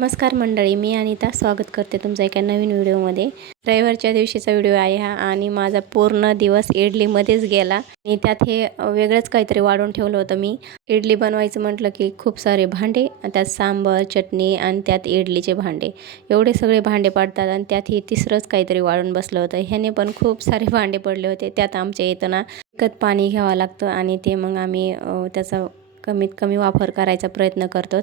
नमस्कार मंडळी, मी अनिता स्वागत करते तुमचं एका नवीन व्हिडिओमध्ये। रविवारच्या दिवशीचा व्हिडिओ आहे हा आणि माझा पूर्ण दिवस इडलीमध्येच गेला आणि त्यात हे वेगळंच काहीतरी वाढून ठेवलं होतं। मी इडली बनवायचं म्हटलं की खूप सारे भांडे, त्यात सांबार, चटणी आणि त्यात इडलीचे भांडे, एवढे सगळे भांडे पडतात आणि त्यात हे तिसरंच काहीतरी वाढून बसलं होतं। ह्याने पण खूप सारे भांडे पडले होते। त्यात आमच्या इथं ना विकत पाणी घ्यावं लागतं आणि ते मग आम्ही त्याचा कमीत कमी वापर करायचा प्रयत्न करतो।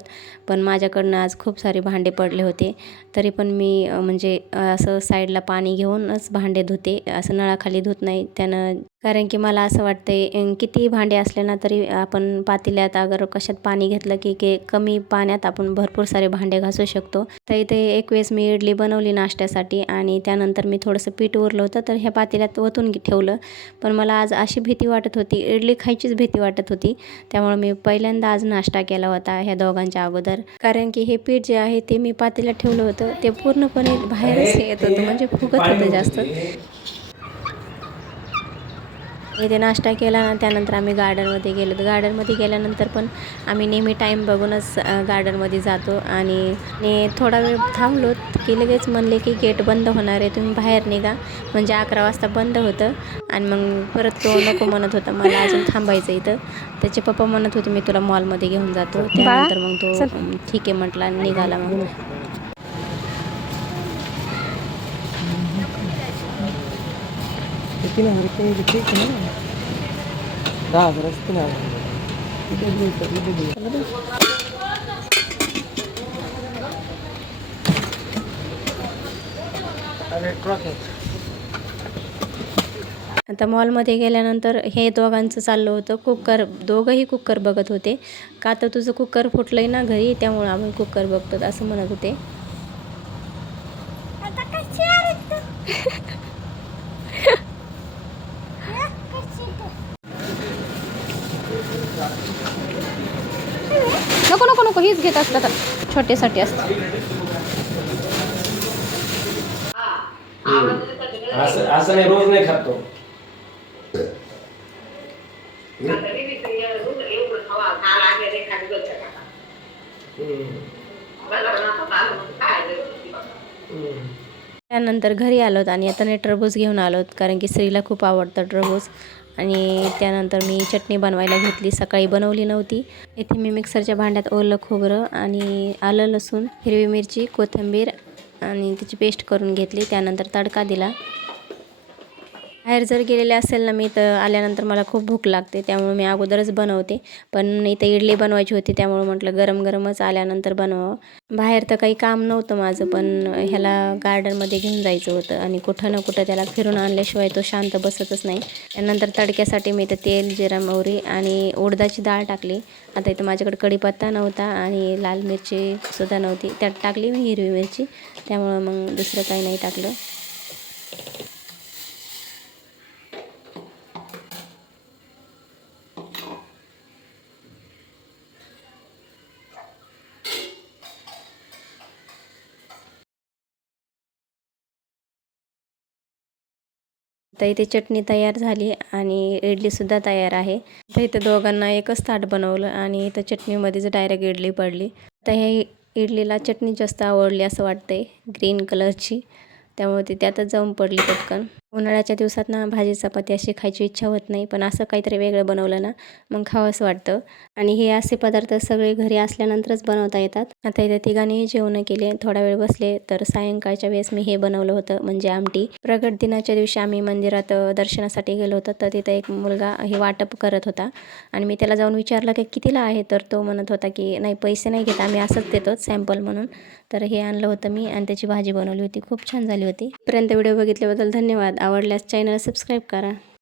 पण माझ्याकडनं आज खूप सारे भांडे पडले होते, तरी पण मी म्हणजे असं साईडला पाणी घेऊनच भांडे धुते, असं नळाखाली धुत नाही त्यानं। कारण की मला असं वाटतंय कितीही भांडे असले ना तरी आपण पातेल्यात अगर कशात पाणी घेतलं की कमी पाण्यात आपण भरपूर सारे भांडे घासू शकतो। तर इथे एक वेळेस मी इडली बनवली नाश्त्यासाठी आणि त्यानंतर मी थोडंसं पीठ उरलं होतं तर ह्या पातेल्यात ओतून ठेवलं। पण मला आज अशी भीती वाटत होती, इडली खायचीच भीती वाटत होती, त्यामुळे मी पहिल्यांदा आज नाश्ता केला होता ह्या दोघांच्या अगोदर। कारण की हे पीठ जे आहे ते मी पातेल्यात ठेवलं होतं ते पूर्णपणे बाहेरच येत होतं, म्हणजे फुगत होतं जास्त। इथे नाश्ता केला ना त्यानंतर आम्ही गार्डनमध्ये गेलो। तर गार्डनमध्ये गेल्यानंतर पण आम्ही नेहमी टाईम बघूनच गार्डनमध्ये जातो आणि थोडा वेळ थांबलो की लगेच म्हणले की गेट बंद होणार आहे, तुम्ही बाहेर निघा, म्हणजे 11 वाजता बंद होतं। आणि मग परत तो नको म्हणत होता, मला अजून थांबायचं इथं। त्याचे पप्पा म्हणत होते मी तुला मॉलमध्ये घेऊन जातो, त्यानंतर मग तो ठीक आहे म्हटला आणि निघाला। मग कितना हर कोई ठीक है ना 10 रस्ते ना इधर भी अरे ट्रक है। आता मॉलमध्ये गेल्यानंतर हे दोघांचं चाललं होतं कुकर, दोघंही कुकर बघत होते। का तर तुझं कुकर फुटलंय ना घरी, त्यामुळे आम्ही कुकर बघतो असं म्हणत होते। नको नको नको, हीच घेत असलं तर छोटेसाठी असतं। असं नाही, रोज नाही खातो। त्यानंतर घरी आलोत आणि आता टरबूज घेऊन आलोत, कारण की स्त्रीला खूप आवडतं टरबूज। आणि त्यानंतर मी चटणी बनवायला घेतली, सकाळी बनवली नव्हती। इथे मी मिक्सरच्या भांड्यात ओलं खोबरं आणि आलं, लसूण, हिरवी मिरची, कोथिंबीर आणि त्याची पेस्ट करून घेतली। त्यानंतर तडका दिला। बाहेर जर गेलेले असेल ना मी तर आल्यानंतर मला खूप भूक लागते, त्यामुळे मी अगोदरच बनवते। पण इथं इडली बनवायची होती, त्यामुळे म्हटलं गरम गरमच आल्यानंतर बनवावं। बाहेर तर काही काम नव्हतं माझं, पण ह्याला गार्डनमध्ये घेऊन जायचं होतं आणि कुठं ना कुठं त्याला फिरून आणल्याशिवाय तो शांत बसतच नाही। त्यानंतर तडक्यासाठी मी इथं तेल, जिरा, मोहरी आणि उडदाची डाळ टाकली। आता इथं माझ्याकडे कढीपत्ता नव्हता आणि लाल मिरची सुद्धा नव्हती, त्यात टाकली मी हिरवी मिरची, त्यामुळं मग दुसरं काही नाही टाकलं। तर इथे चटणी तयार झाली आणि इडलीसुद्धा तयार आहे। तर इथं दोघांना एकच ताट बनवलं आणि इथं चटणीमध्येच डायरेक्ट इडली पडली। तर हे इडलीला चटणी जास्त आवडली असं वाटतंय, ग्रीन कलरची, त्यामुळे ती त्यातच जाऊन पडली पटकन। उन्हाळ्याच्या दिवसात ना भाजी चपाती अशी खायची इच्छा होत नाही, पण असं काहीतरी वेगळं बनवलं ना मग खावंसं वाटतं। आणि हे असे पदार्थ सगळे घरी असल्यानंतरच बनवता येतात। आता इथे तिघांनीही जेवण केले, थोडा वेळ बसले, तर सायंकाळच्या वेळेस मी हे बनवलं होतं, म्हणजे आमटी। प्रगट दिनाच्या दिवशी आम्ही मंदिरात दर्शनासाठी गेलो होतो, तर तिथं एक मुलगा हे वाटप करत होता आणि मी त्याला जाऊन विचारलं की कितीला आहे, तर तो म्हणत होता की नाही, पैसे नाही घेत आम्ही, असंच देतो सॅम्पल म्हणून। तर हे आणलं होतं मी आणि त्याची भाजी बनवली होती, खूप छान झाली होती। पर्यंत व्हिडिओ बघितल्याबद्दल धन्यवाद। आवडल्यास चॅनल सबस्क्राईब करा।